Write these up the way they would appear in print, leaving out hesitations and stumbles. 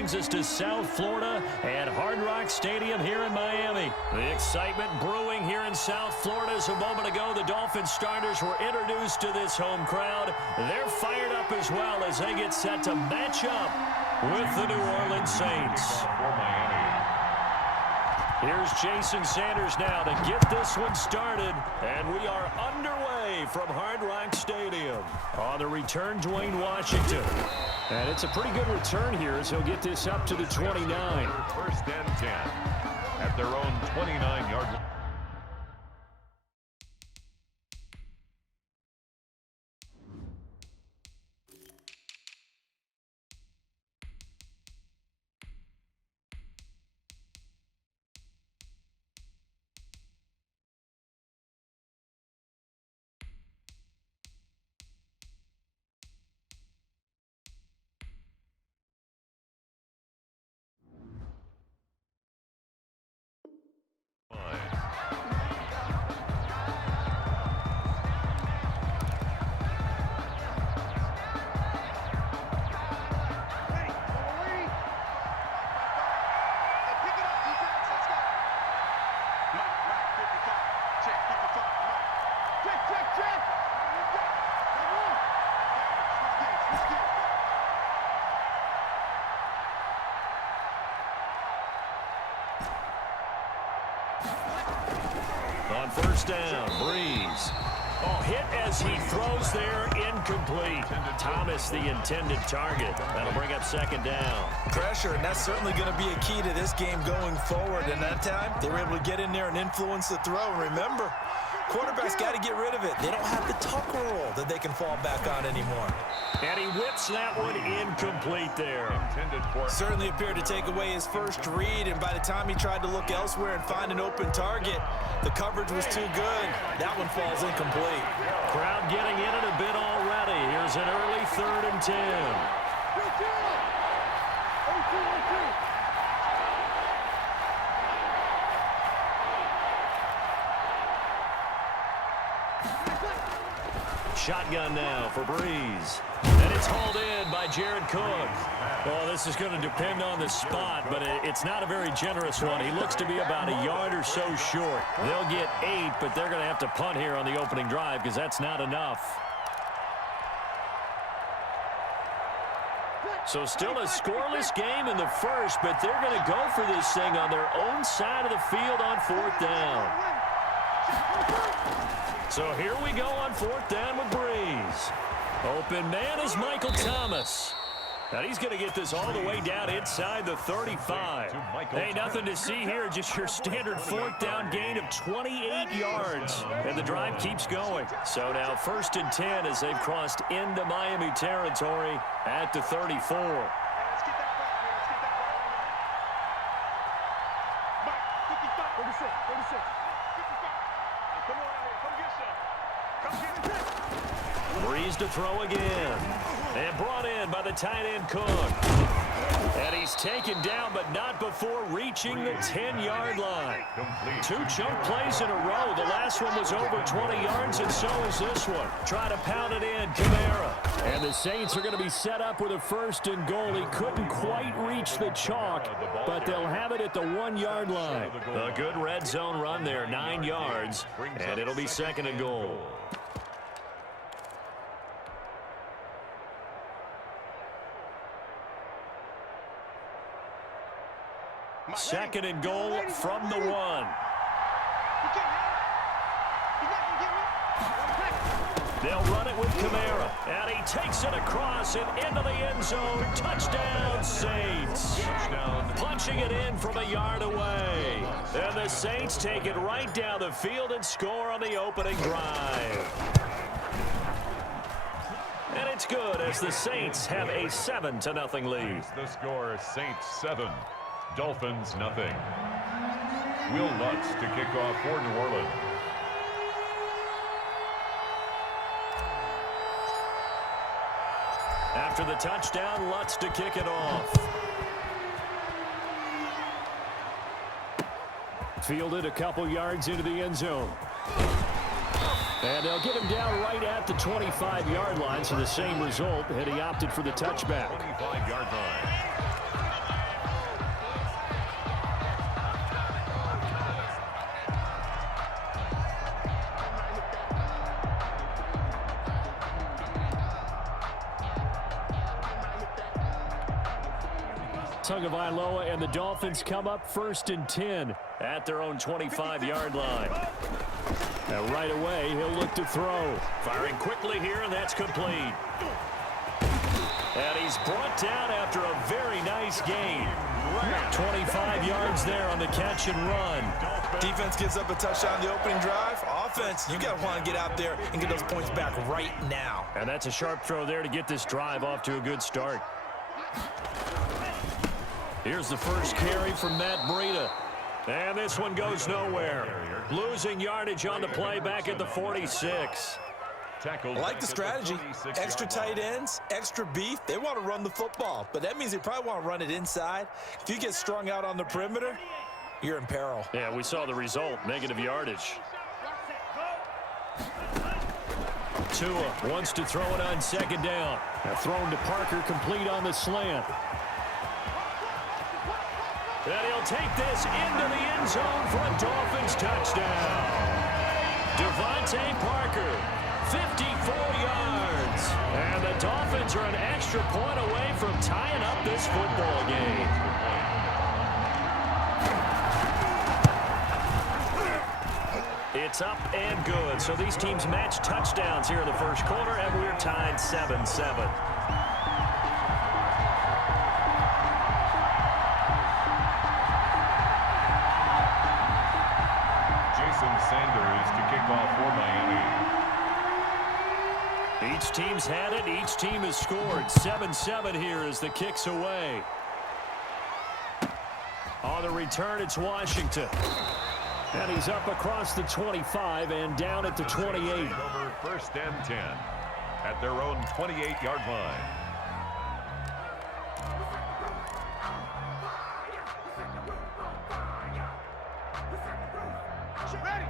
brings us to South Florida at Hard Rock Stadium here in Miami. The excitement brewing here in South Florida. As a moment ago, the Dolphins starters were introduced to this home crowd. They're fired up as well as they get set to match up with the New Orleans Saints. Here's Jason Sanders now to get this one started, and we are underway from Hard Rock Stadium. On the return, Dwayne Washington. And it's a pretty good return here as he'll get this up to the 29. First and 10 at their own 29-yard line. On first down, Breeze. Oh, hit as he throws there, incomplete. Thomas, the intended target. That'll bring up second down. Pressure, and that's certainly going to be a key to this game going forward. And that time, they were able to get in there and influence the throw. And remember, quarterbacks got to get rid of it. They don't have the tucker roll that they can fall back on anymore. And he whips that one incomplete there. Certainly appeared to take away his first read, and by the time he tried to look elsewhere and find an open target, the coverage was too good. That one falls incomplete. Crowd getting in it a bit already. Here's an early 3rd and 10. Shotgun now for Breeze. And it's hauled in by Jared Cook. Well, this is going to depend on the spot, but it's not a very generous one. He looks to be about a yard or so short. They'll get 8, but they're going to have to punt here on the opening drive because that's not enough. So still a scoreless game in the first, but they're going to go for this thing on their own side of the field on 4th down. So here we go on 4th down with Breeze. Open man is Michael Thomas. And he's going to get this all the way down inside the 35. Hey, nothing to see here, just your standard 4th down gain of 28 yards. And the drive keeps going. So now 1st and 10 as they've crossed into Miami territory at the 34. Breeze to throw again. And brought in by the tight end Cook. And he's taken down, but not before reaching the 10-yard line. 2 chunk plays in a row. The last one was over 20 yards, and so is this one. Try to pound it in, Kamara. And the Saints are going to be set up with a 1st and goal. He couldn't quite reach the chalk, but they'll have it at the 1-yard line. A good red zone run there, 9 yards, and it'll be 2nd and goal. 2nd and goal from the 1. They'll run it with Kamara. And he takes it across and into the end zone. Touchdown, Saints. Punching it in from a yard away. And the Saints take it right down the field and score on the opening drive. And it's good as the Saints have a 7-0 lead. The score is Saints 7. Dolphins nothing. Will Lutz to kick off for New Orleans. After the touchdown, Lutz to kick it off. Fielded a couple yards into the end zone. And they'll get him down right at the 25-yard line, so the same result, and he opted for the touchback. 25-yard line. Tagovailoa, and the Dolphins come up 1st and 10 at their own 25-yard line. And right away, he'll look to throw. Firing quickly here, and that's complete. And he's brought down after a very nice gain. 25 yards there on the catch and run. Defense gives up a touchdown the opening drive. Offense, you got to want to get out there and get those points back right now. And that's a sharp throw there to get this drive off to a good start. Here's the first carry from Matt Breida. And this one goes nowhere. Losing yardage on the play back at the 46. I like the strategy. Extra tight ends, extra beef. They want to run the football, but that means they probably want to run it inside. If you get strung out on the perimeter, you're in peril. Yeah, we saw the result, negative yardage. Tua wants to throw it on 2nd down. Now thrown to Parker, complete on the slant. And he'll take this into the end zone for a Dolphins touchdown. Devontae Parker, 54 yards. And the Dolphins are an extra point away from tying up this football game. It's up and good. So these teams match touchdowns here in the first quarter, and we're tied 7-7. Sanders to kick off for Miami. Each team's had it. Each team has scored. 7-7 here as the kick's away. On the return, it's Washington. And he's up across the 25 and down at the 28. Over 1st and 10 at their own 28-yard line.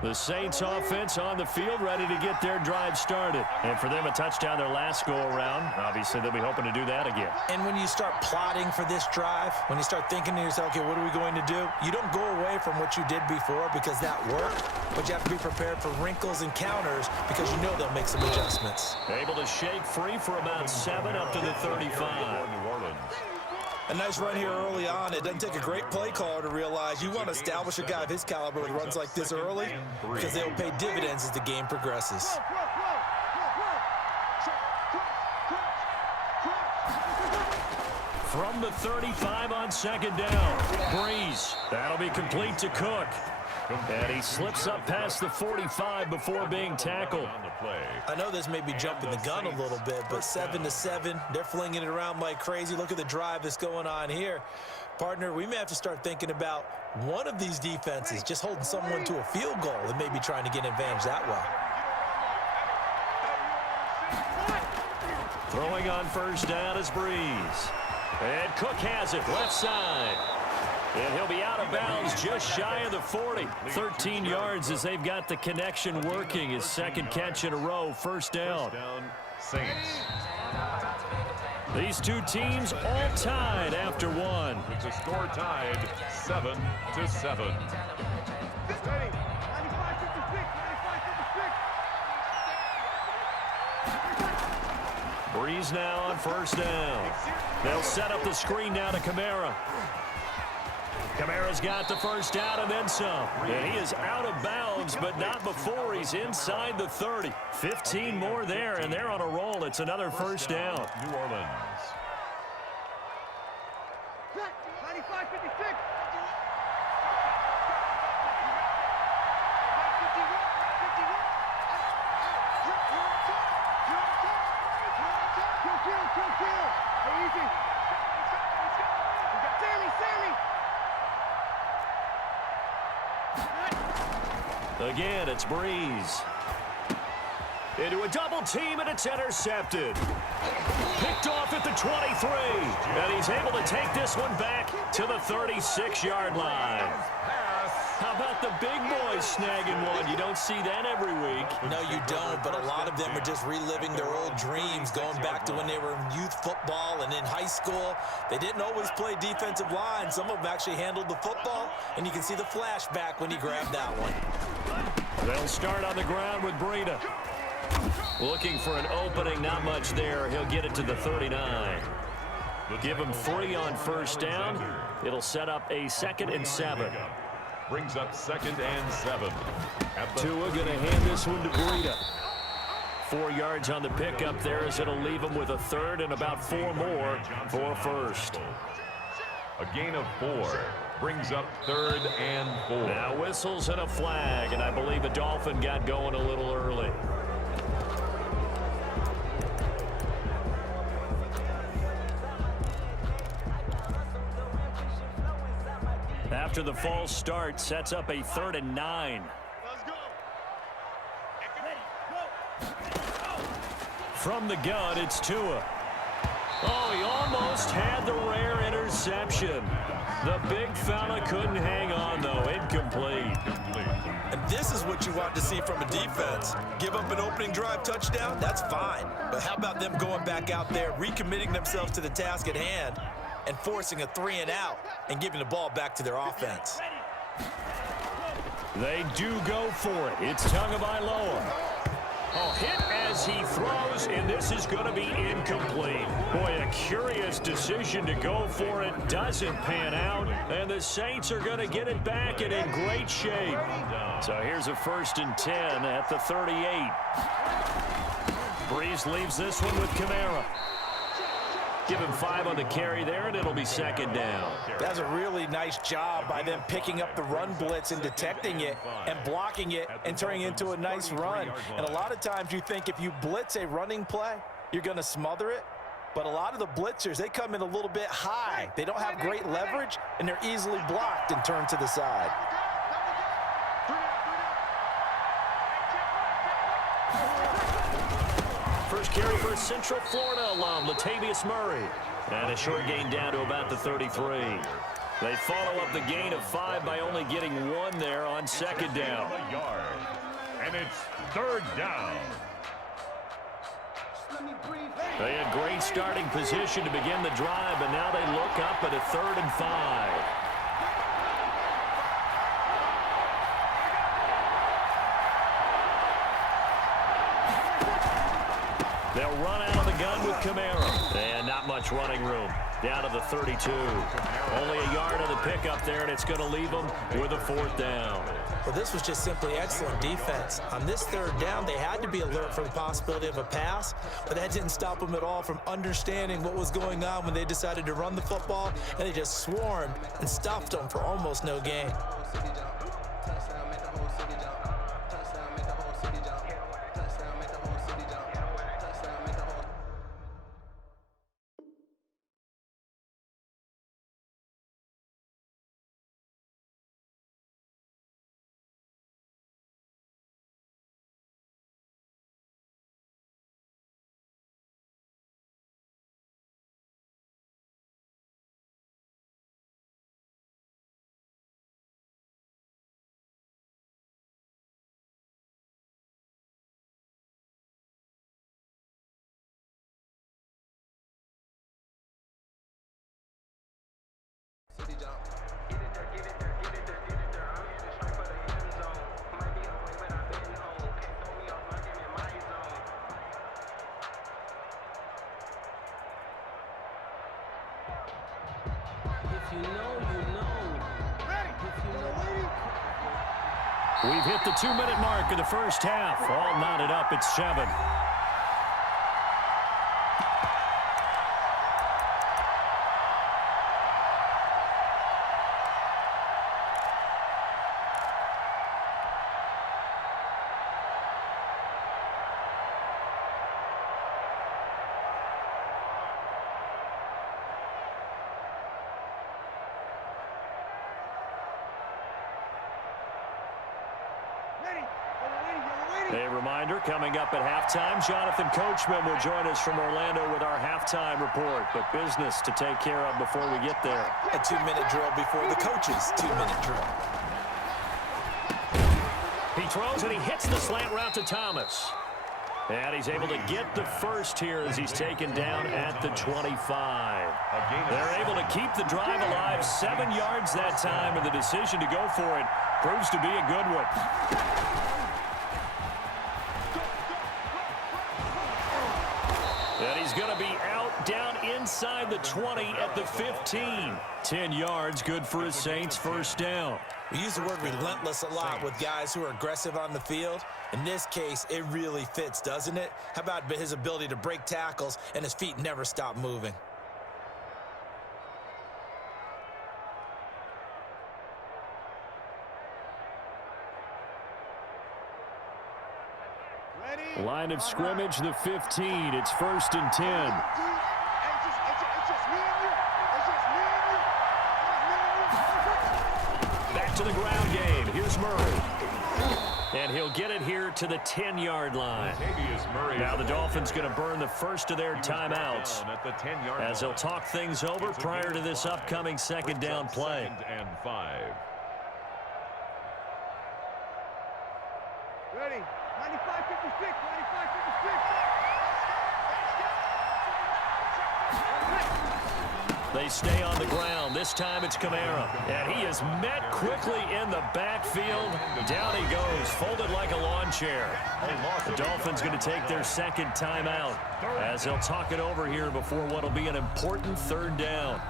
The Saints offense on the field, ready to get their drive started. And for them, a touchdown their last go-around. Obviously, they'll be hoping to do that again. And when you start plotting for this drive, when you start thinking to yourself, okay, what are we going to do? You don't go away from what you did before because that worked, but you have to be prepared for wrinkles and counters because you know they'll make some adjustments. Able to shake free for about 7 up to the 35. New Orleans. A nice run here early on. It doesn't take a great play caller to realize you want to establish a guy of his caliber with runs like this early because they'll pay dividends as the game progresses. From the 35 on 2nd down. Breeze. That'll be complete to Cook. And he slips up past the 45 before being tackled. I know this may be jumping the gun a little bit, but 7-7, they're flinging it around like crazy. Look at the drive that's going on here. Partner, we may have to start thinking about one of these defenses just holding someone to a field goal and maybe trying to get an advantage that way. Throwing on 1st down is Breeze. And Cook has it, left side. And he'll be out of bounds just shy of the 40. 13 yards as they've got the connection working. His 2nd catch in a row, 1st down. Saints. These two teams all tied after one. With the score tied 7-7. Breeze now on 1st down. They'll set up the screen now to Kamara. Kamara's got the 1st down and then some. And he is out of bounds, but not before he's inside the 30. 15 more there, and they're on a roll. It's another 1st down. New Orleans. Again, it's Breeze. Into a double team, and it's intercepted. Picked off at the 23. And he's able to take this one back to the 36-yard line. How about the big boys snagging one? You don't see that every week. No, you don't, but a lot of them are just reliving their old dreams, going back to when they were in youth football and in high school. They didn't always play defensive line. Some of them actually handled the football, and you can see the flashback when he grabbed that one. They'll start on the ground with Breida. Looking for an opening, not much there. He'll get it to the 39. Give him 3 on first down. It'll set up a 2nd and 7. Brings up 2nd and 7. Tua going to hand this one to Breida. 4 yards on the pickup there as it'll leave him with a 3rd and about 4 more for first. A gain of 4 brings up 3rd and 4. Now whistles and a flag, and I believe a Dolphin got going a little early. After the false start, sets up a 3rd and 9. From the gun, it's Tua. Oh, he almost had the rare interception. The big fella couldn't hang on, though. Incomplete. And this is what you want to see from a defense. Give up an opening drive touchdown, that's fine. But how about them going back out there, recommitting themselves to the task at hand, and forcing a 3 and out and giving the ball back to their offense. They do go for it. It's Tagovailoa. Oh, hit as he throws, and this is going to be incomplete. Boy, a curious decision to go for it. Doesn't pan out, and the Saints are going to get it back and in great shape. So here's a 1st and 10 at the 38. Breeze leaves this one with Kamara. Give him 5 on the carry there, and it'll be 2nd down. That's a really nice job by them picking up the run blitz and detecting it and blocking it and turning it into a nice run. And a lot of times you think if you blitz a running play, you're going to smother it. But a lot of the blitzers, they come in a little bit high. They don't have great leverage, and they're easily blocked and turned to the side. First carry for Central Florida alum, Latavius Murray. And a short gain down to about the 33. They follow up the gain of 5 by only getting 1 there on 2nd down. And it's 3rd down. They had great starting position to begin the drive, but now they look up at a 3rd and 5. They'll run out of the gun with Kamara. And not much running room. Down to the 32. Only a yard on the pickup there, and it's going to leave them with a 4th down. Well, this was just simply excellent defense. On this 3rd down, they had to be alert for the possibility of a pass, but that didn't stop them at all from understanding what was going on when they decided to run the football, and they just swarmed and stuffed them for almost no gain. We've hit the 2-minute mark of the first half. All knotted up at 7. A reminder, coming up at halftime, Jonathan Coachman will join us from Orlando with our halftime report. But business to take care of before we get there. A 2-minute drill before the coach's 2-minute drill. He throws and he hits the slant route to Thomas. And he's able to get the first here as he's taken down at the 25. They're able to keep the drive alive, 7 yards that time, and the decision to go for it proves to be a good one. And he's going to be out down inside the 20 at the 15. 10 yards, good for a Saints first down. We use the word relentless a lot with guys who are aggressive on the field. In this case, it really fits, doesn't it? How about his ability to break tackles and his feet never stop moving? Line of scrimmage, the 15. It's 1st and 10. Back to the ground game. Here's Murray. And he'll get it here to the 10-yard line. Now the Dolphins going to burn the first of their timeouts as they'll talk things over prior to this upcoming second down play. 2nd and 5. Ready. 95-56. They stay on the ground. This time it's Kamara. And he is met quickly in the backfield. Down he goes, folded like a lawn chair. The Dolphins going to take their second timeout as they'll talk it over here before what will be an important third down.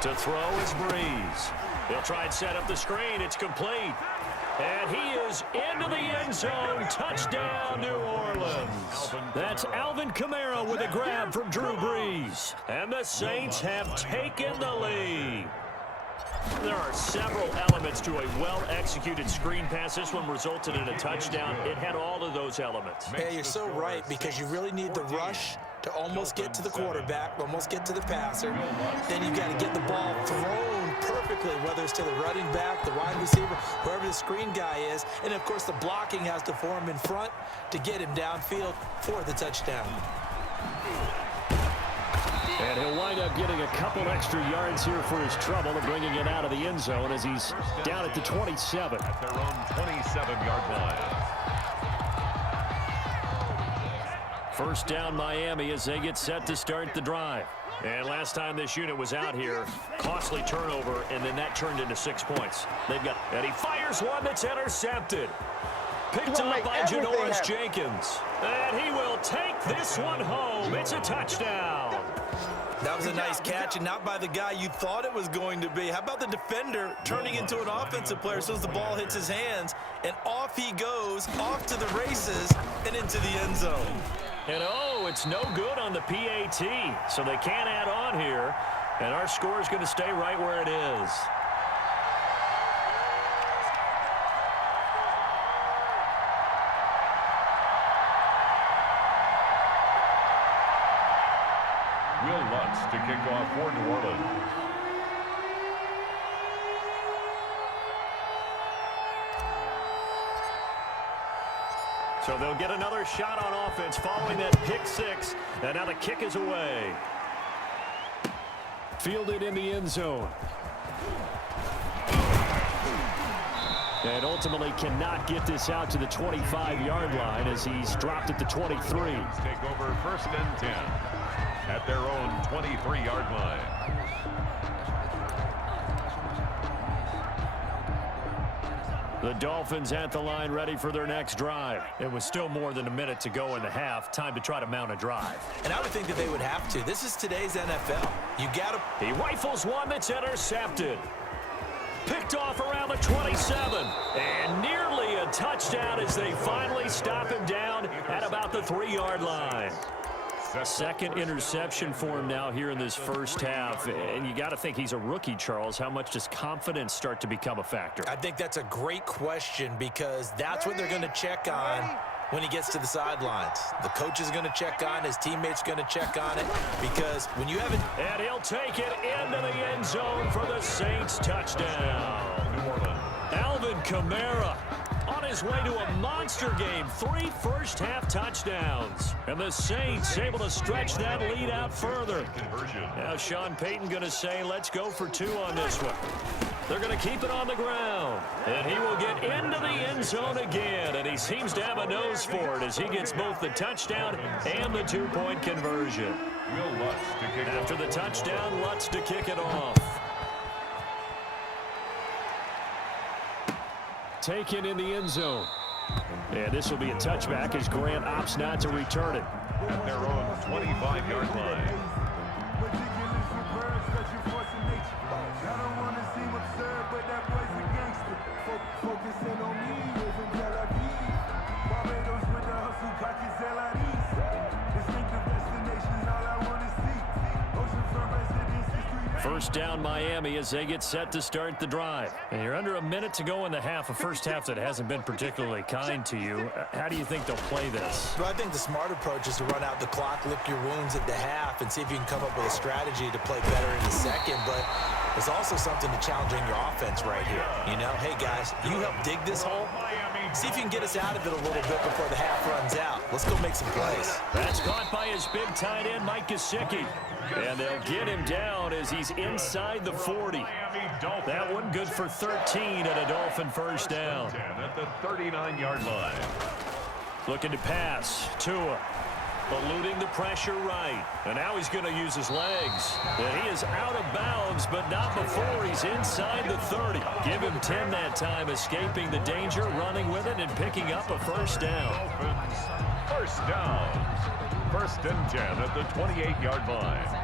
To throw is Breeze. He'll try and set up the screen. It's complete. And he is into the end zone. Touchdown, New Orleans. That's Alvin Kamara with a grab from Drew Brees. And the Saints have taken the lead. There are several elements to a well-executed screen pass. This one resulted in a touchdown. It had all of those elements. Yeah, you're so right, because you really need the rush to almost get to the quarterback, almost get to the passer. Then you've got to get the ball thrown perfectly, whether it's to the running back, the wide receiver, whoever the screen guy is. And, of course, the blocking has to form in front to get him downfield for the touchdown. And he'll wind up getting a couple extra yards here for his trouble and bringing it out of the end zone as he's down at the 27. At their own 27-yard line. First down Miami as they get set to start the drive. And last time this unit was out here, costly turnover, and then that turned into 6 points. They've got, and he fires one that's intercepted. Picked up by Janoris Jenkins. And he will take this one home. It's a touchdown. That was a nice catch, and not by the guy you thought it was going to be. How about the defender turning into an offensive player as soon as the ball hits his hands, and off he goes, off to the races, and into the end zone. And oh, it's no good on the PAT, so they can't add on here, and our score is going to stay right where it is. Will Lutz to kick off for New Orleans. So they'll get another shot on offense following that pick six, and now the kick is away. Fielded in the end zone. And ultimately cannot get this out to the 25-yard line as he's dropped at the 23. Take over 1st and 10 at their own 23-yard line. The Dolphins at the line ready for their next drive. It was still more than a minute to go in the half. Time to try to mount a drive. And I would think that they would have to. This is today's NFL. You got to. He rifles one that's intercepted. Picked off around the 27. And nearly a touchdown as they finally stop him down at about the 3-yard line. Second interception for him now here in this first half. And you got to think he's a rookie, Charles. How much does confidence start to become a factor? I think that's a great question, because that's what they're going to check on when he gets to the sidelines. The coach is going to check on, his teammates going to check on it, because when you haven't... And he'll take it into the end zone for the Saints touchdown. New Orleans. Alvin Kamara on his way to a monster game. 3 first-half touchdowns. And the Saints able to stretch that lead out further. Now Sean Payton going to say, let's go for 2 on this one. They're going to keep it on the ground. And he will get into the end zone again. And he seems to have a nose for it as he gets both the touchdown and the 2-point conversion. Will Lutz to kick After off. the touchdown, Lutz to kick it off. taken in the end zone. And this will be a touchback as Grant opts not to return it. At their own 25-yard line. First down Miami as they get set to start the drive. And you're under a minute to go in the half, a first half that hasn't been particularly kind to you. How do you think they'll play this? Well, I think the smart approach is to run out the clock, lick your wounds at the half, and see if you can come up with a strategy to play better in the second. But there's also something to challenging your offense right here. You know, hey, guys, you help dig this hole. See if you can get us out of it a little bit before the half runs out. Let's go make some plays. That's caught by his big tight end, Mike Gesicki. And they'll get him down as he's inside the 40. That one good for 13 and a Dolphin first down. At the 39-yard line. Looking to pass. Tua eluding the pressure right. And now he's going to use his legs. And he is out of bounds, but not before he's inside the 30. Give him 10 that time, escaping the danger, running with it, and picking up a first down. Dolphins, first down. First and 10 at the 28-yard line.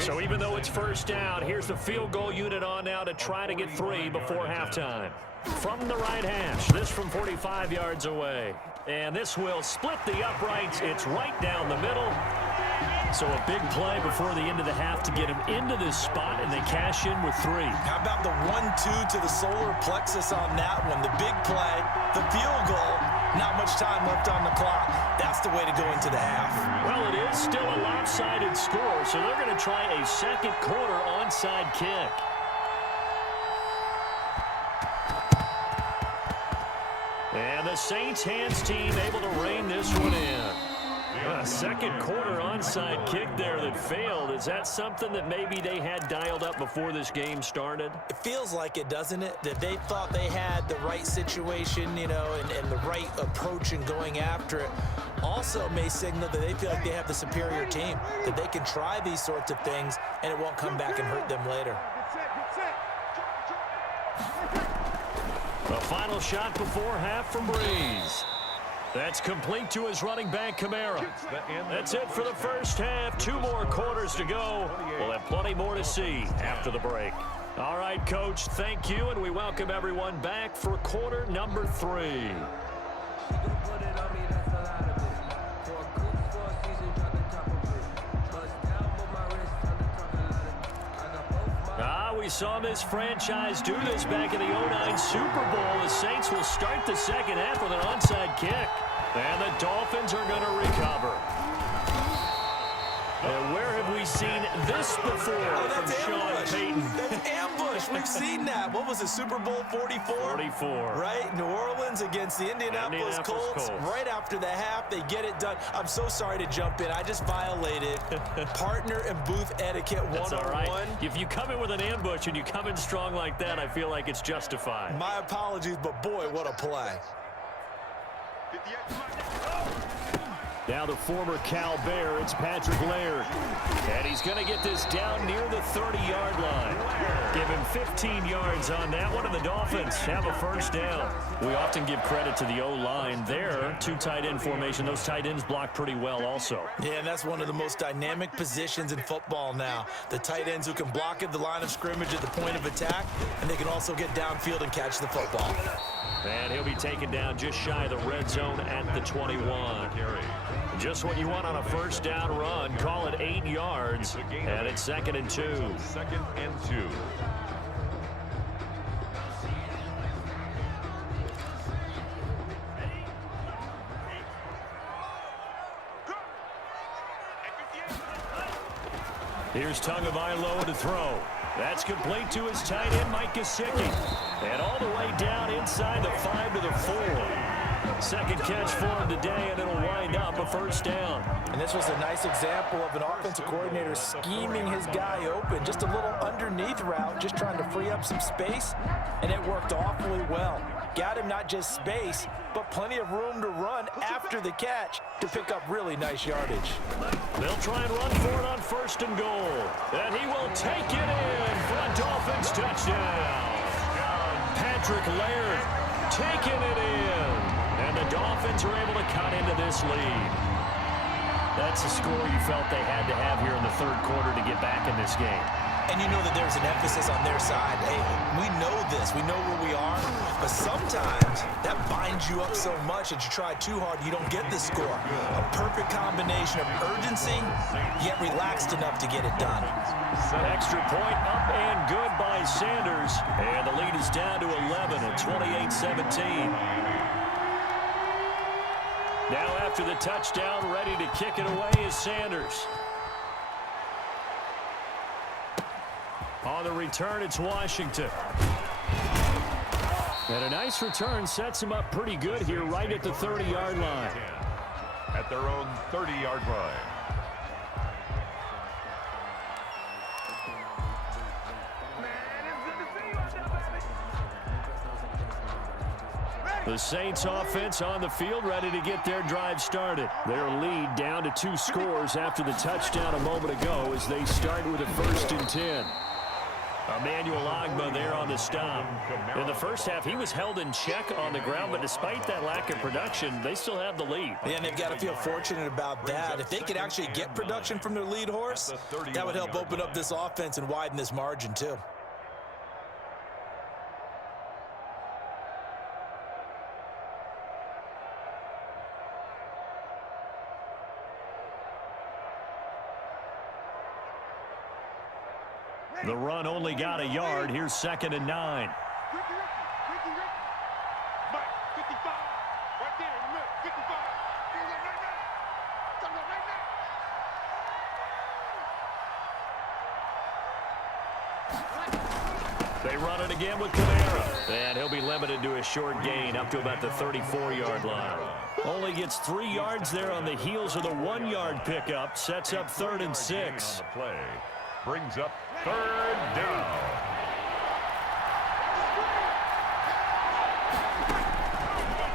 So even though it's first down, here's the field goal unit on now to try to get 3 before halftime. From the right hash, this from 45 yards away. And this will split the uprights. It's right down the middle. So a big play before the end of the half to get him into this spot, and they cash in with 3. How about the 1-2 to the solar plexus on that one? The big play, the field goal, not much time left on the clock. That's the way to go into the half. Well, it is still a lopsided score, so they're going to try a second quarter onside kick. And the Saints hands team able to rein this one in. A second quarter onside kick there that failed. Is that something that maybe they had dialed up before this game started? It feels like it, doesn't it? That they thought they had the right situation, you know, and the right approach in going after it. Also may signal that they feel like they have the superior team, that they can try these sorts of things and it won't come back and hurt them later. The final shot before half from Breeze. That's complete to his running back, Kamara. That's it for the first half. 2 more quarters to go. We'll have plenty more to see after the break. All right, Coach, thank you, and we welcome everyone back for quarter number 3. We saw this franchise do this back in the 09 Super Bowl. The Saints will start the second half with an onside kick. And the Dolphins are going to recover. And where have we seen this before from Sean Payton? That's ambush. We've seen that. What was it, Super Bowl 44? 44. Right? New Orleans against the Indianapolis Colts. Right after the half, they get it done. I'm so sorry to jump in. I just violated partner and booth etiquette 101. That's all right. If you come in with an ambush and you come in strong like that, I feel like it's justified. My apologies, but boy, what a play. Now the former Cal Bear, it's Patrick Laird. And he's going to get this down near the 30-yard line. Give him 15 yards on that one, and the Dolphins have a first down. We often give credit to the O-line there. 2 tight end formation. Those tight ends block pretty well also. Yeah, and that's one of the most dynamic positions in football now. The tight ends who can block at the line of scrimmage at the point of attack, and they can also get downfield and catch the football. And he'll be taken down just shy of the red zone at the 21. Just what you want on a first down run. Call it 8 yards. And it's 2nd and 2. 2nd and 2. Here's Tagovailoa to throw. That's complete to his tight end, Mike Gesicki. And all the way down inside the 5 to the 4. Second catch for him today, and it'll wind up a first down. And this was a nice example of an offensive coordinator scheming his guy open. Just a little underneath route, just trying to free up some space, and it worked awfully well. got him not just space, but plenty of room to run after the catch to pick up really nice yardage. They'll try and run for it on 1st and goal. And he will take it in for a Dolphins touchdown. Patrick Laird taking it in. And the Dolphins are able to cut into this lead. That's a score you felt they had to have here in the 3rd quarter to get back in this game. And you know that there's an emphasis on their side. Hey, we know this. We know where we are. But sometimes that binds you up so much that you try too hard, you don't get the score. A perfect combination of urgency, yet relaxed enough to get it done. Extra point up and good by Sanders. And the lead is down to 11 at 28-17. Now after the touchdown, ready to kick it away is Sanders. On the return, it's Washington. And a nice return sets him up pretty good here right at the 30-yard line. At their own 30-yard line. The Saints offense on the field, ready to get their drive started. Their lead down to 2 scores after the touchdown a moment ago as they start with a 1st and 10. Emmanuel Ogbah there on the stop. In the first half, he was held in check on the ground, but despite that lack of production, they still have the lead. Yeah, and they've got to feel fortunate about that. If they could actually get production from their lead horse, that would help open up this offense and widen this margin too. The run only got a yard. Here's 2nd and 9. Mike, 55. Right there in the middle. 55. They run it again with Kamara. And he'll be limited to a short gain up to about the 34-yard line. Only gets 3 yards there on the heels of the 1-yard pickup. Sets up 3rd and 6. Play brings up 3rd down.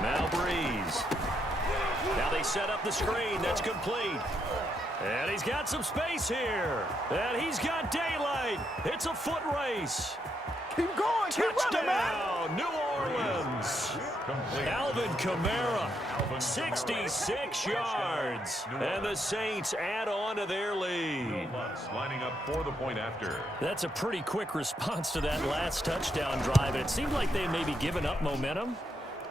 Now Breeze. Now they set up the screen. That's complete. And he's got some space here. And he's got daylight. It's a foot race. Keep going. Touchdown, New Orleans. Alvin Kamara, 66 yards. And the Saints add on to their lead. Lining up for the point after. That's a pretty quick response to that last touchdown drive. And it seemed like they may be giving up momentum.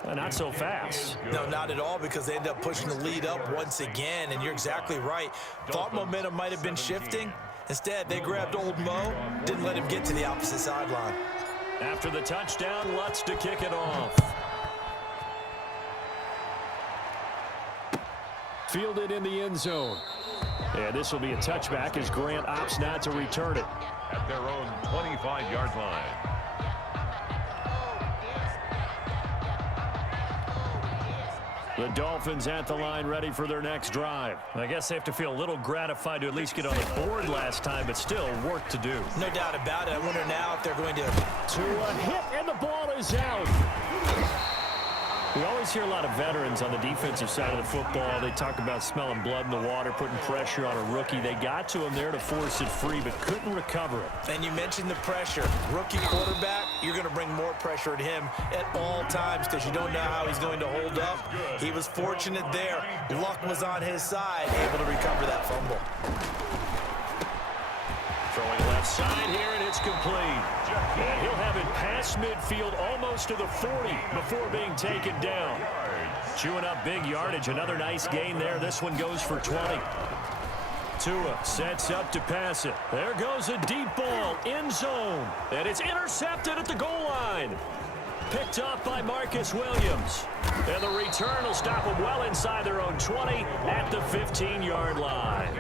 Not so fast. No, not at all, because they end up pushing the lead up once again. And you're exactly right. Thought momentum might have been shifting. Instead, they grabbed old Mo, didn't let him get to the opposite sideline. After the touchdown, Lutz to kick it off. Fielded in the end zone. And this will be a touchback as Grant opts not to return it. At their own 25-yard line. The Dolphins at the line ready for their next drive. I guess they have to feel a little gratified to at least get on the board last time, but still work to do. No doubt about it. I wonder now if they're going to a hit, and the ball is out. We always hear a lot of veterans on the defensive side of the football. They talk about smelling blood in the water, putting pressure on a rookie. They got to him there to force it free, but couldn't recover it. And you mentioned the pressure. Rookie quarterback, you're going to bring more pressure at him at all times because you don't know how he's going to hold up. He was fortunate there. Luck was on his side, able to recover that fumble. Throwing left side here, and it's complete. And he'll have it past midfield almost to the 40 before being taken down. Chewing up big yardage. Another nice gain there. This one goes for 20. Tua sets up to pass it. There goes a deep ball, end zone. And it's intercepted at the goal line. Picked up by Marcus Williams. And the return will stop them well inside their own 20 at the 15-yard line.